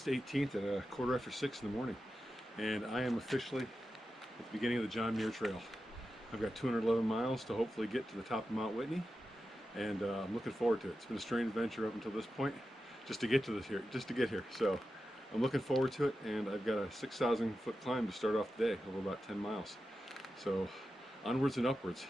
August 18th at 6:15 in the morning, and I am officially at the beginning of the John Muir Trail. I've got 211 miles to hopefully get to the top of Mount Whitney, and I'm looking forward to it. It's been a strange adventure up until this point, just to get here. So I'm looking forward to it, and I've got a 6,000 foot climb to start off the day, over about 10 miles. So onwards and upwards.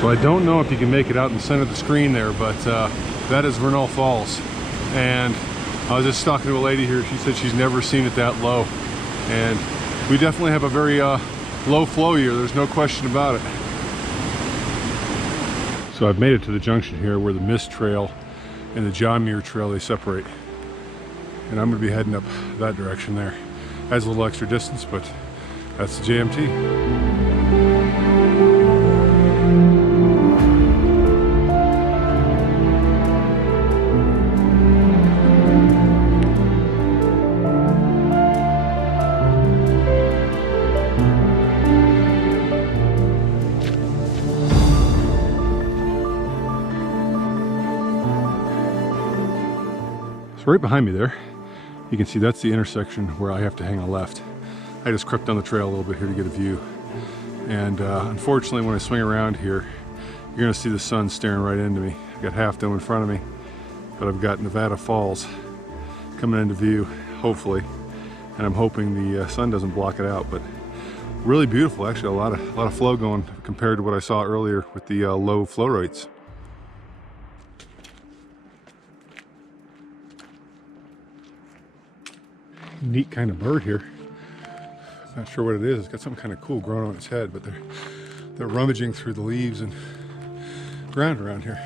So I don't know if you can make it out in the center of the screen there, but that is Vernal Falls. And I was just talking to a lady here. She said she's never seen it that low. And we definitely have a very low flow here. There's no question about it. So I've made it to the junction here where the Mist Trail and the John Muir Trail, they separate. And I'm going to be heading up that direction there. Has a little extra distance, but that's the JMT. Right behind me there, you can see that's the intersection where I have to hang a left. I just crept down the trail a little bit here to get a view. And unfortunately, when I swing around here, you're gonna see the sun staring right into me. I've got Half Dome in front of me, but I've got Nevada Falls coming into view, hopefully. And I'm hoping the sun doesn't block it out, but really beautiful. Actually, a lot of flow going compared to what I saw earlier with the low flow rates. Neat kind of bird here. Not sure what it is. It's got some kind of cool growing on its head, but they're rummaging through the leaves and ground around here.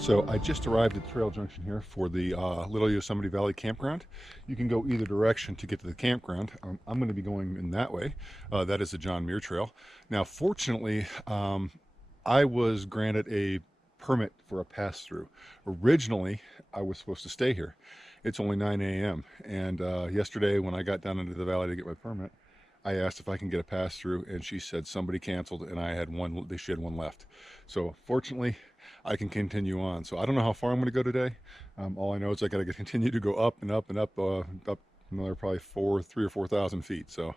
So I just arrived at the trail junction here for the Lylle Yosemite Valley campground. You can go either direction to get to the campground. I'm going to be going in that way. That is the John Muir Trail. Now, fortunately, I was granted a permit for a pass-through. Originally, I was supposed to stay here. It's only 9 a.m. And yesterday, when I got down into the valley to get my permit, I asked if I can get a pass-through, and she said somebody canceled, and I had one. She had one left. So fortunately, I can continue on. So I don't know how far I'm going to go today. All I know is I got to continue to go up and up and up, up another probably 3,000 or 4,000 feet. So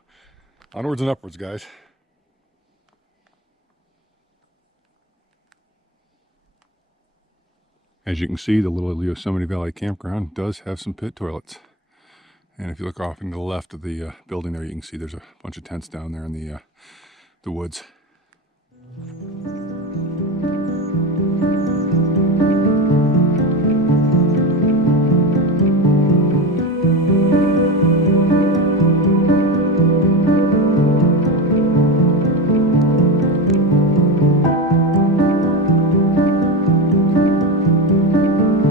onwards and upwards, guys. As you can see, the Lylle Yosemite Valley campground does have some pit toilets. And if you look off into the left of the building there, you can see there's a bunch of tents down there in the woods.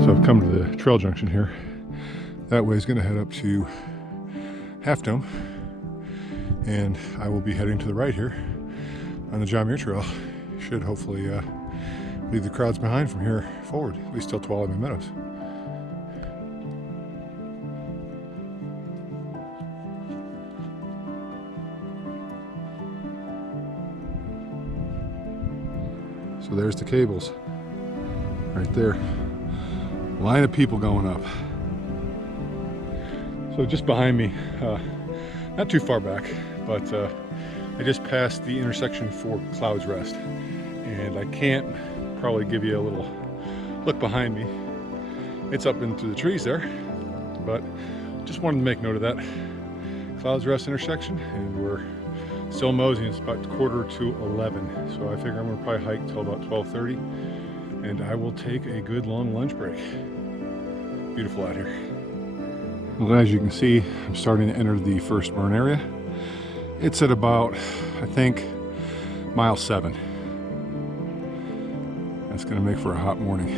So I've come to the trail junction here. That way is going to head up to Half Dome, and I will be heading to the right here on the John Muir Trail. Should hopefully leave the crowds behind from here forward, at least till Tuolumne Meadows. So there's the cables right there. Line of people going up. So just behind me, not too far back, but I just passed the intersection for Clouds Rest, and I can't probably give you a little look behind me. It's up into the trees there, but just wanted to make note of that. Clouds Rest intersection, and we're still moseying. It's about 10:45, so I figure I'm gonna probably hike till about 12:30, and I will take a good long lunch break. Beautiful out here. Well, as you can see, I'm starting to enter the first burn area. It's at about, I think, mile 7. That's gonna make for a hot morning.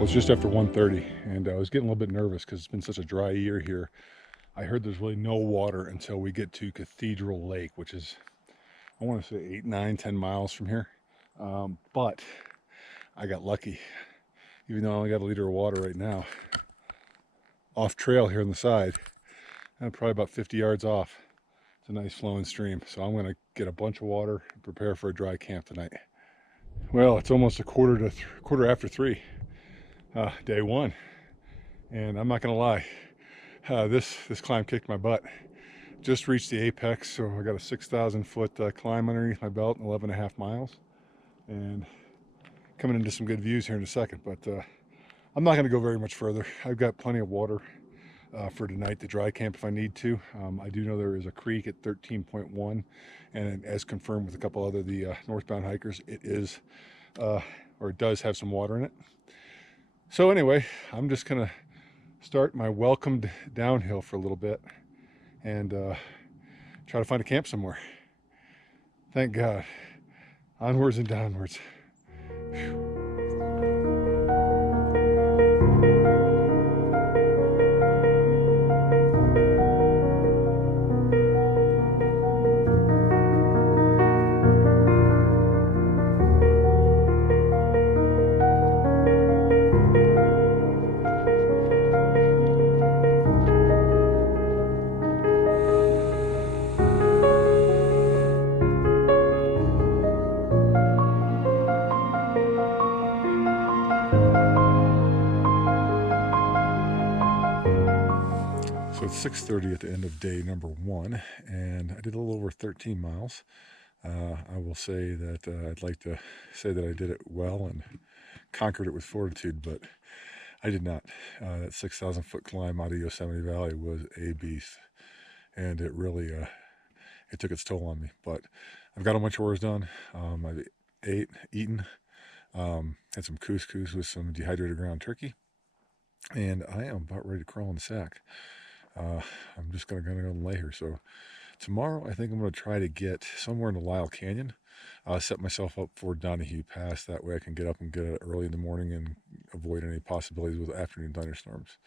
It's just after 1:30, and I was getting a little bit nervous because it's been such a dry year here. I heard there's really no water until we get to Cathedral Lake, which is, I want to say 8, 9, 10 miles from here. But I got lucky, even though I only got a liter of water right now. Off trail here on the side, and probably about 50 yards off. It's a nice flowing stream, so I'm going to get a bunch of water and prepare for a dry camp tonight. Well, it's almost a quarter after 3. Day 1, and I'm not gonna lie, this climb kicked my butt. Just reached the apex, so I got a 6,000 foot climb underneath my belt, 11.5 miles, and coming into some good views here in a second. But I'm not gonna go very much further. I've got plenty of water for tonight to dry camp if I need to. I do know there is a creek at 13.1, and as confirmed with a couple other northbound hikers, it is or it does have some water in it. So anyway, I'm just gonna start my welcome downhill for a little bit and try to find a camp somewhere. Thank God. Onwards and downwards. Whew. So it's 6:30 at the end of day number 1, and I did a little over 13 miles. I will say that I'd like to say that I did it well and conquered it with fortitude, but I did not. That 6,000 foot climb out of Yosemite Valley was a beast, and it really it took its toll on me. But I've got a bunch of chores done. I've eaten, had some couscous with some dehydrated ground turkey, and I am about ready to crawl in the sack. I'm just gonna go and lay here. So tomorrow, I think I'm gonna try to get somewhere in the Lylle Canyon. Set myself up for Donohue Pass. That way I can get up and get it early in the morning and avoid any possibilities with afternoon thunderstorms.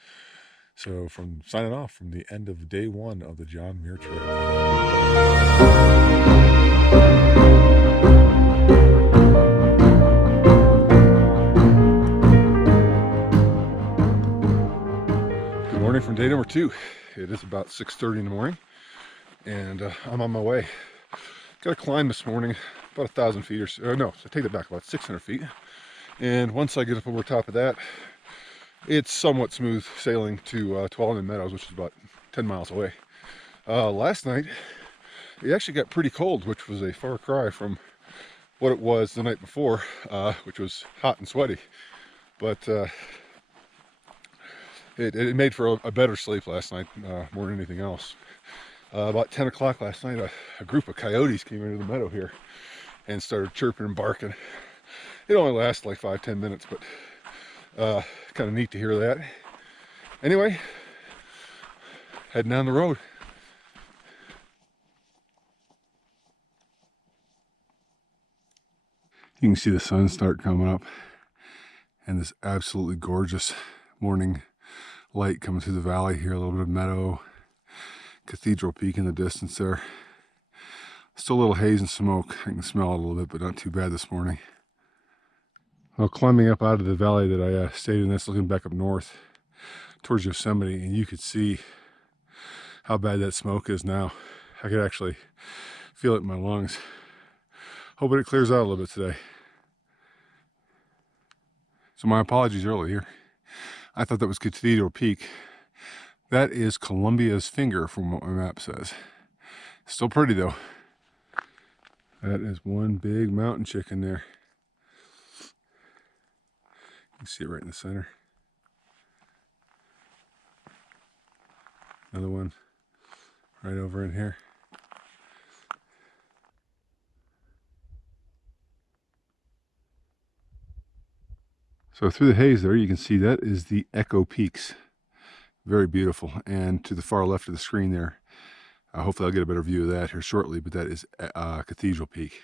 So from signing off from the end of day 1 of the John Muir Trail. Morning from day number 2. It is about 6:30 in the morning, and I'm on my way. Got to climb this morning about 1,000 feet or so. No, so take that back, about 600 feet. And once I get up over top of that, it's somewhat smooth sailing to Tuolumne Meadows, which is about 10 miles away. Last night, it actually got pretty cold, which was a far cry from what it was the night before, which was hot and sweaty. But it made for a better sleep last night, more than anything else. About 10 o'clock last night, a group of coyotes came into the meadow here and started chirping and barking. It only lasted like 5-10 minutes, but kind of neat to hear that. Anyway, heading down the road. You can see the sun start coming up, and this absolutely gorgeous morning light coming through the valley here. A little bit of meadow, Cathedral Peak in the distance there. Still a little haze and smoke. I can smell it a little bit, but not too bad this morning. Well, climbing up out of the valley that I stayed in, that's looking back up north towards Yosemite, and you could see how bad that smoke is now. I could actually feel it in my lungs. Hoping it clears out a little bit today. So my apologies earlier. I thought that was Cathedral Peak. That is Columbia's Finger from what my map says. Still pretty though. That is one big mountain chicken there. You can see it right in the center. Another one right over in here. So through the haze there, you can see that is the Echo Peaks. Very beautiful. And to the far left of the screen there, hopefully I'll get a better view of that here shortly, but that is Cathedral Peak.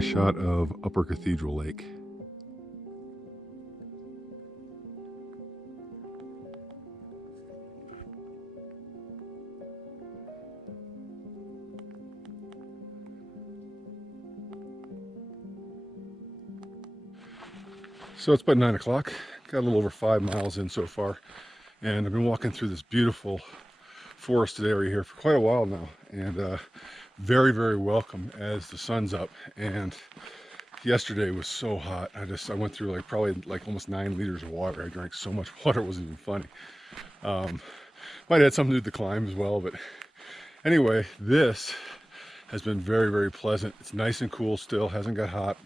Shot of Upper Cathedral Lake. So it's about 9 o'clock. Got a little over 5 miles in so far, and I've been walking through this beautiful forested area here for quite a while now, and very, very welcome as the sun's up. And yesterday was so hot. I went through probably almost 9 liters of water. I drank so much water it wasn't even funny. Might have had something to do with the climb as well, but anyway, this has been very, very pleasant. It's nice and cool still, hasn't got hot.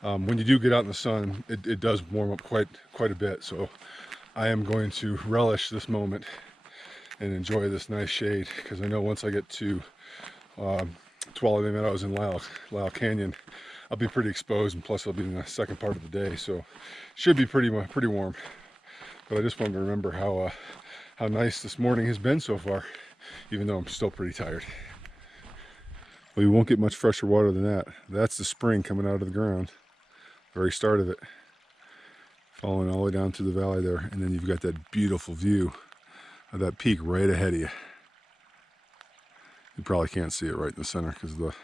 When you do get out in the sun, it does warm up quite a bit. So I am going to relish this moment and enjoy this nice shade, because I know once I get to Tuolumne Meadows and Lylle Canyon, I'll be pretty exposed, and plus I'll be in the second part of the day, so should be pretty warm. But I just wanted to remember how nice this morning has been so far, even though I'm still pretty tired. Well, you won't get much fresher water than that. That's the spring coming out of the ground, very start of it, following all the way down through the valley there, and then you've got that beautiful view of that peak right ahead of you. You probably can't see it right in the center because of the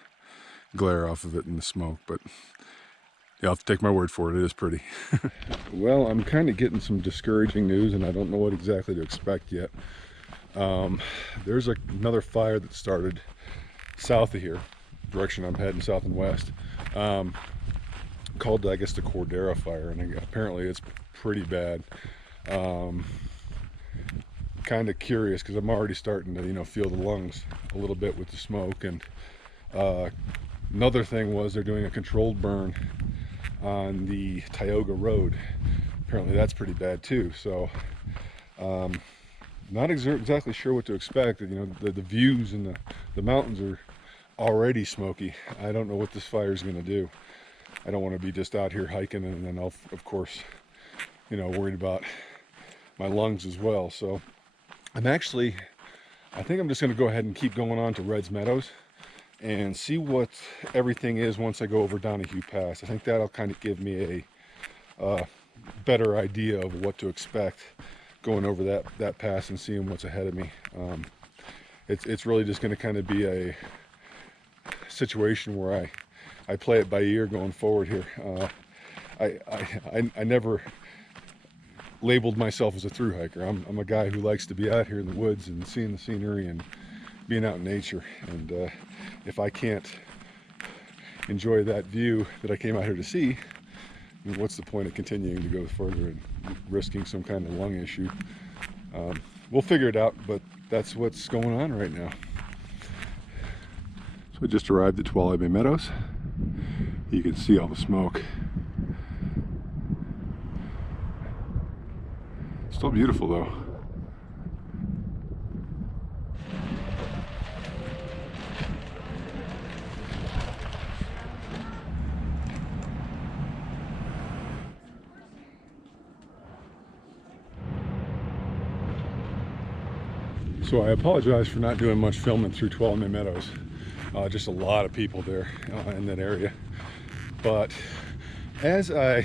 glare off of it and the smoke, but you'll have to take my word for it. It is pretty. Well, I'm kind of getting some discouraging news, and I don't know what exactly to expect yet. There's another fire that started south of here, direction I'm heading, south and west, called, I guess, the Cordera fire, and apparently it's pretty bad. Kind of curious because I'm already starting to feel the lungs a little bit with the smoke. And another thing was they're doing a controlled burn on the Tioga Road. Apparently that's pretty bad too. So not exactly sure what to expect. The views in the mountains are already smoky. I don't know what this fire is going to do. I don't want to be just out here hiking and then I'll, of course, worried about my lungs as well. So I think I'm just going to go ahead and keep going on to Reds Meadows and see what everything is once I go over Donohue Pass. I think that'll kind of give me a better idea of what to expect going over that pass and seeing what's ahead of me. It's really just going to kind of be a situation where I play it by ear going forward here. I never labeled myself as a thru hiker. I'm a guy who likes to be out here in the woods and seeing the scenery and being out in nature. And if I can't enjoy that view that I came out here to see, what's the point of continuing to go further and risking some kind of lung issue? We'll figure it out, but that's what's going on right now. So I just arrived at Tuolumne Meadows. You can see all the smoke. Still beautiful though. So I apologize for not doing much filming through Tuolumne Meadows. Just a lot of people there in that area. But as I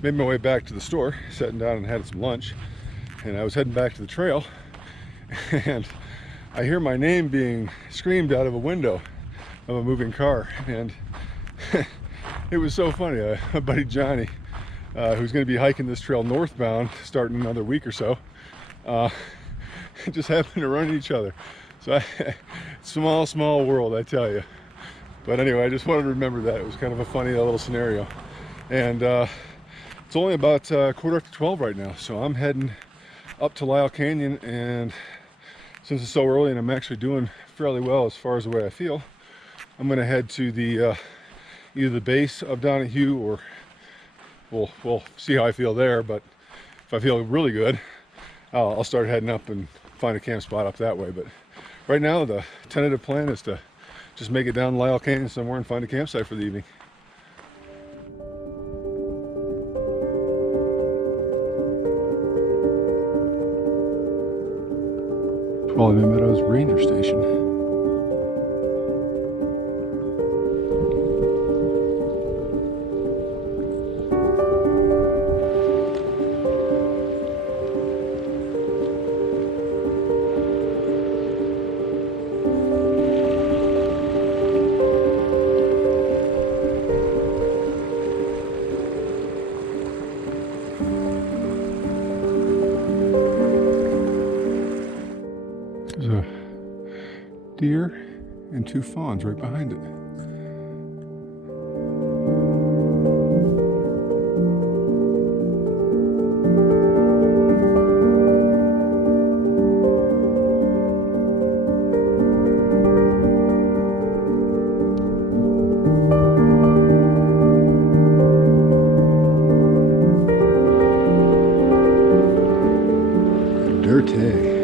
made my way back to the store, sitting down and had some lunch, and I was heading back to the trail, and I hear my name being screamed out of a window of a moving car, and it was so funny. My buddy Johnny, who's going to be hiking this trail northbound starting another week or so, just happened to run into each other. So small world, I tell you. But anyway, I just wanted to remember that. It was kind of a funny little scenario. And it's only about 11:45 right now, so I'm heading up to Lylle Canyon, and since it's so early and I'm actually doing fairly well as far as the way I feel, I'm going to head to the either the base of Donohue, or we'll see how I feel there. But if I feel really good, I'll start heading up and find a camp spot up that way. But right now the tentative plan is to just make it down Lylle Canyon somewhere and find a campsite for the evening. Tuolumne Meadows Ranger Station. There's a deer and two fawns right behind it. Dirty.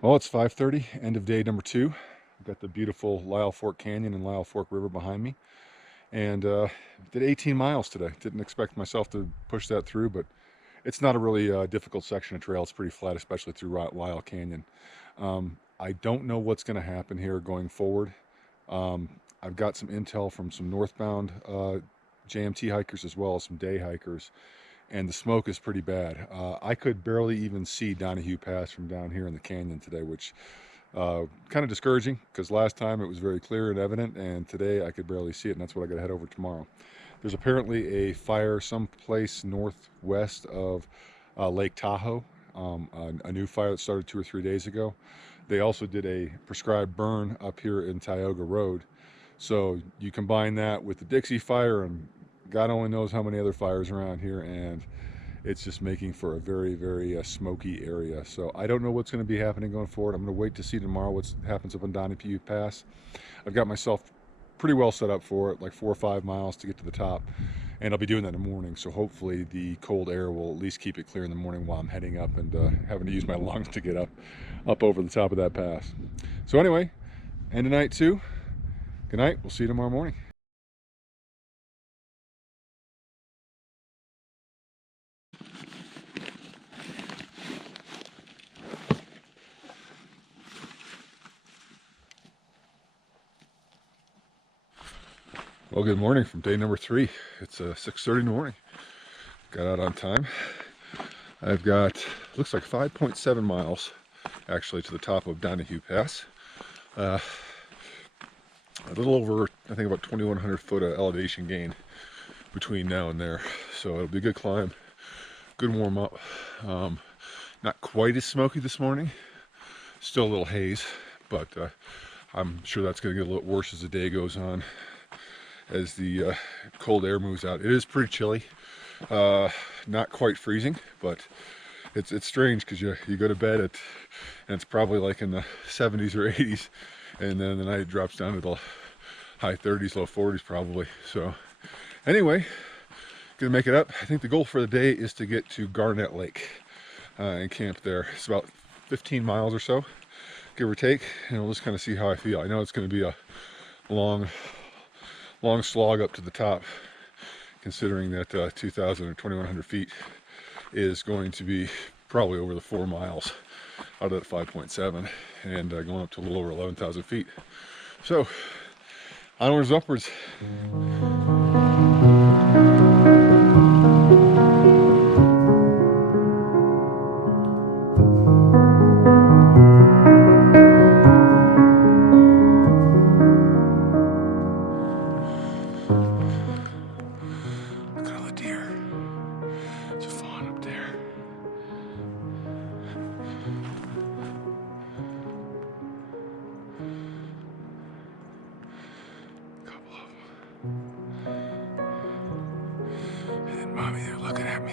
Well, it's 5:30, end of day number 2. I've got the beautiful Lylle Fork Canyon and Lylle Fork River behind me, and did 18 miles today. Didn't expect myself to push that through, but it's not a really difficult section of trail. It's pretty flat, especially through Lylle Canyon. I don't know what's going to happen here going forward. I've got some intel from some northbound JMT hikers as well as some day hikers, and the smoke is pretty bad. I could barely even see Donohue Pass from down here in the canyon today, which kind of discouraging, because last time it was very clear and evident, and today I could barely see it, and that's what I got to head over tomorrow. There's apparently a fire someplace northwest of Lake Tahoe, a new fire that started 2 or 3 days ago. They also did a prescribed burn up here in Tioga Road. So you combine that with the Dixie fire, and God only knows how many other fires around here, and it's just making for a very smoky area. So I don't know what's going to be happening going forward. I'm going to wait to see tomorrow what happens up on Donohue Pass. I've got myself pretty well set up for it, like 4 or 5 miles to get to the top, and I'll be doing that in the morning. So hopefully the cold air will at least keep it clear in the morning while I'm heading up and having to use my lungs to get up over the top of that pass. So anyway, end of night 2. Good night. We'll see you tomorrow morning. Well, good morning from day number 3. It's 6:30 in the morning. Got out on time. I've got, looks like 5.7 miles actually to the top of Donohue Pass. A little over, I think about 2,100 foot of elevation gain between now and there. So it'll be a good climb, good warm up. Not quite as smoky this morning, still a little haze, but I'm sure that's going to get a little worse as the day goes on, as the cold air moves out. It is pretty chilly, not quite freezing, but it's strange because you go to bed and it's probably like in the 70s or 80s, and then the night it drops down to the high 30s, low 40s probably. So anyway, gonna make it up. I think the goal for the day is to get to Garnett Lake and camp there. It's about 15 miles or so, give or take, and we'll just kind of see how I feel. I know it's going to be a long slog up to the top, considering that 2,000 or 2,100 feet is going to be probably over the 4 miles out of that 5.7, and going up to a little over 11,000 feet. So onwards, upwards. Mommy, they're looking at me.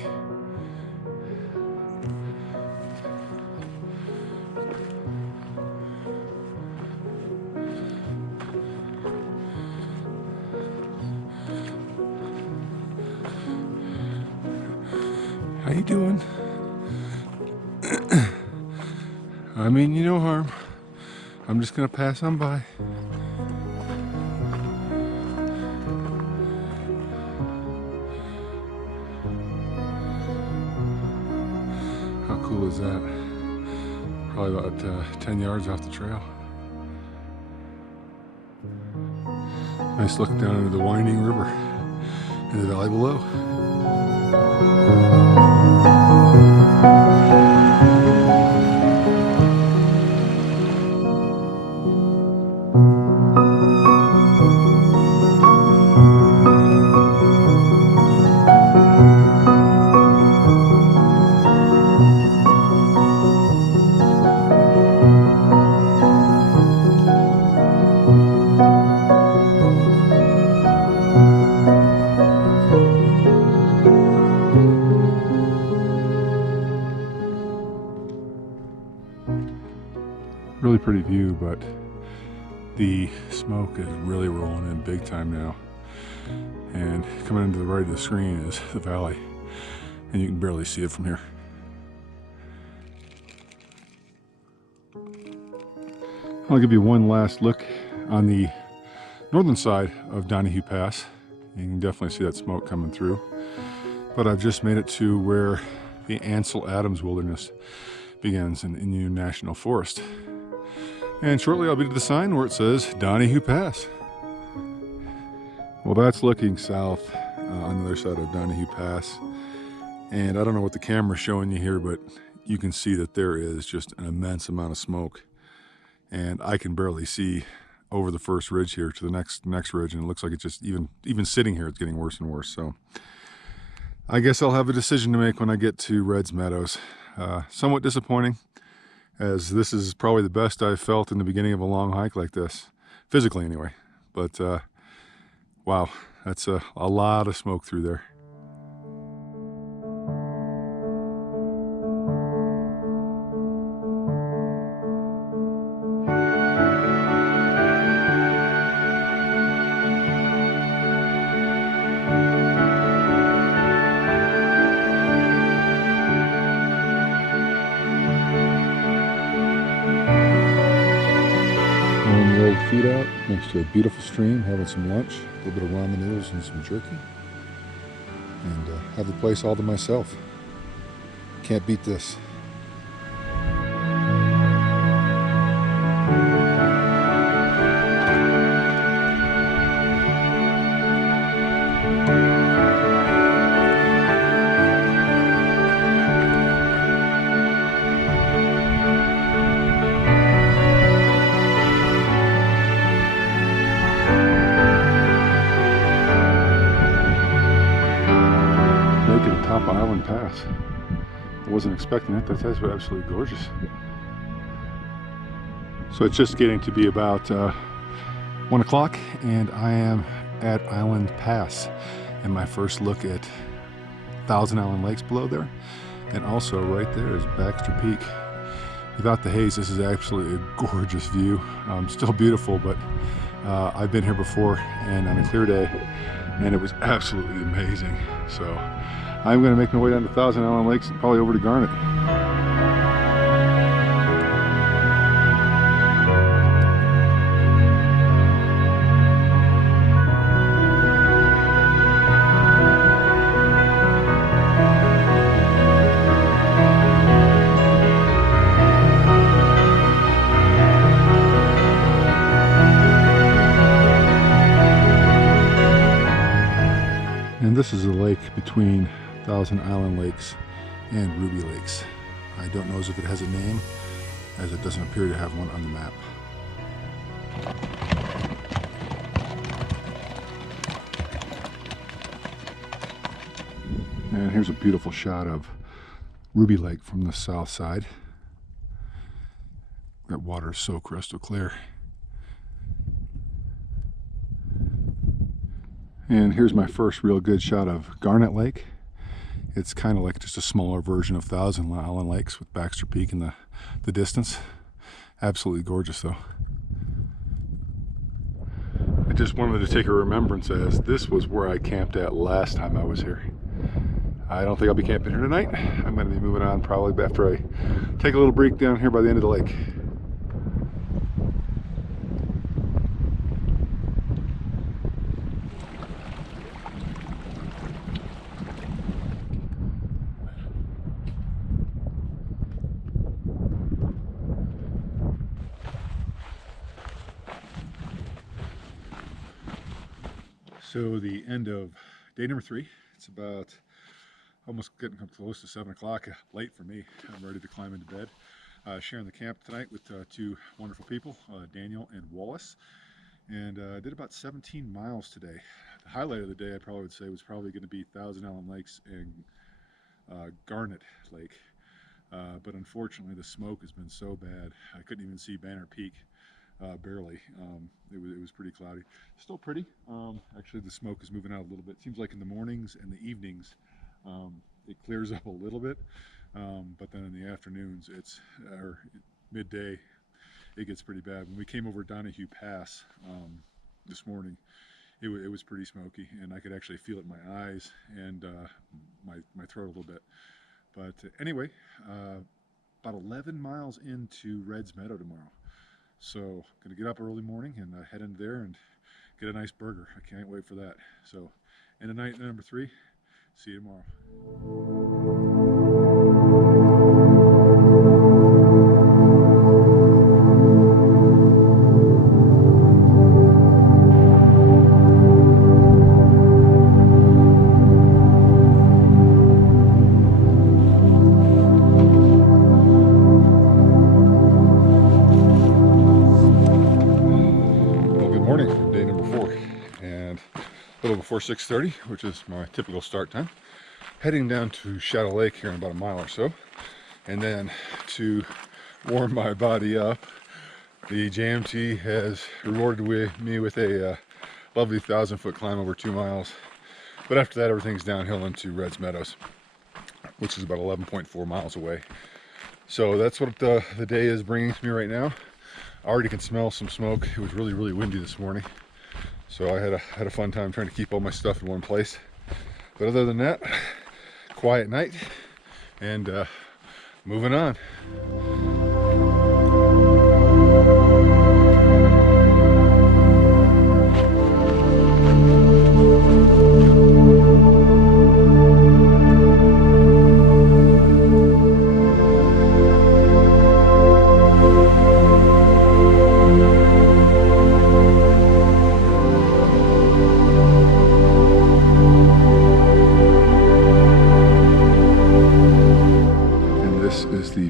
How you doing? I mean you no harm. I'm just gonna pass on by. How cool is that? Probably about 10 yards off the trail. Nice look down into the winding river in the valley below. Really pretty view, but the smoke is really rolling in big time now. And coming into the right of the screen is the valley, and you can barely see it from here. I'll give you one last look on the northern side of Donohue Pass. You can definitely see that smoke coming through. But I've just made it to where the Ansel Adams Wilderness begins in Yosemite National Forest. And shortly I'll be to the sign where it says Donohue Pass. Well, that's looking south on the other side of Donohue Pass. And I don't know what the camera's showing you here, but you can see that there is just an immense amount of smoke. And I can barely see over the first ridge here to the next ridge, and it looks like it's just even sitting here, it's getting worse and worse. So I guess I'll have a decision to make when I get to Reds Meadows. Somewhat disappointing, as this is probably the best I've felt in the beginning of a long hike like this, physically anyway. But wow, that's a lot of smoke through there. Feet out next to a beautiful stream, having some lunch, a little bit of ramen noodles and some jerky, and have the place all to myself. Can't beat this. up Island Pass. I wasn't expecting it. That's absolutely gorgeous. So it's just getting to be about 1 o'clock, and I am at Island Pass, and my first look at Thousand Island Lakes below there, and also right there is Baxter Peak. Without the haze, this is absolutely a gorgeous view. Still beautiful, but I've been here before and on a clear day, and it was absolutely amazing. So I'm going to make my way down to Thousand Island Lakes and probably over to Garnet. And this is a lake between Thousand Island Lakes and Ruby Lakes. I don't know if it has a name, as it doesn't appear to have one on the map. And here's a beautiful shot of Ruby Lake from the south side. That water is so crystal clear. And here's my first real good shot of Garnet Lake. It's kind of like just a smaller version of Thousand Island Lakes with Baxter Peak in the distance. Absolutely gorgeous though. I just wanted to take a remembrance, as this was where I camped at last time I was here. I don't think I'll be camping here tonight. I'm going to be moving on probably after I take a little break down here by the end of the lake. So the end of day number 3, it's about almost getting close to 7 o'clock, late for me. I'm ready to climb into bed. Sharing the camp tonight with 2 wonderful people, Daniel and Wallace. And I did about 17 miles today. The highlight of the day, I probably would say, was probably going to be Thousand Island Lakes and Garnet Lake. But unfortunately, the smoke has been so bad, I couldn't even see Banner Peak. Barely. It was pretty cloudy. Still pretty. Actually, the smoke is moving out a little bit. Seems like in the mornings and the evenings it clears up a little bit, but then in the afternoons, or midday, it gets pretty bad. When we came over Donohue Pass this morning, it was pretty smoky, and I could actually feel it in my eyes and my throat a little bit. But anyway, about 11 miles into Reds Meadow tomorrow. So gonna get up early morning and head into there and get a nice burger. I can't wait for that. So end of night number 3. See you tomorrow. Before 6:30, which is my typical start time, heading down to Shadow Lake here in about a mile or so, and then to warm my body up, the JMT has rewarded me with a lovely 1,000-foot climb over 2 miles. But after that, everything's downhill into Reds Meadows, which is about 11.4 miles away. So that's what the day is bringing to me right now. I already can smell some smoke. It was really windy this morning. So I had a fun time trying to keep all my stuff in one place. But other than that, quiet night and moving on.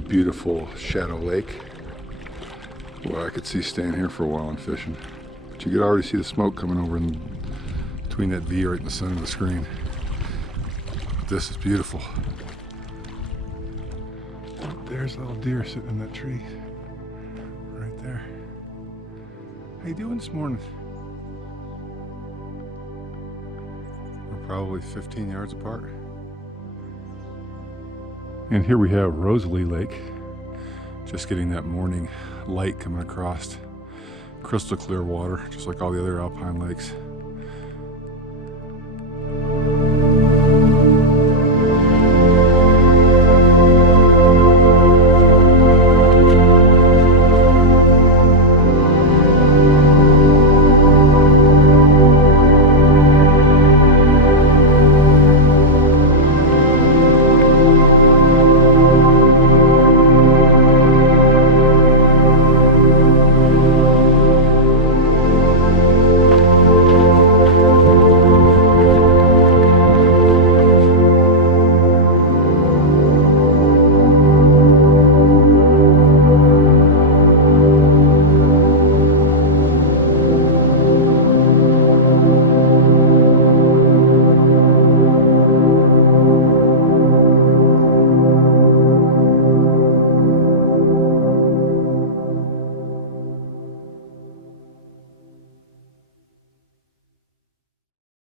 Beautiful Shadow Lake, where I could see staying here for a while and fishing. But you could already see the smoke coming over in between that V right in the center of the screen. This is beautiful. There's a little deer sitting in that tree right there. How you doing this morning? We're probably 15 yards apart. And here we have Rosalie Lake. Just getting that morning light coming across. Crystal clear water, just like all the other alpine lakes.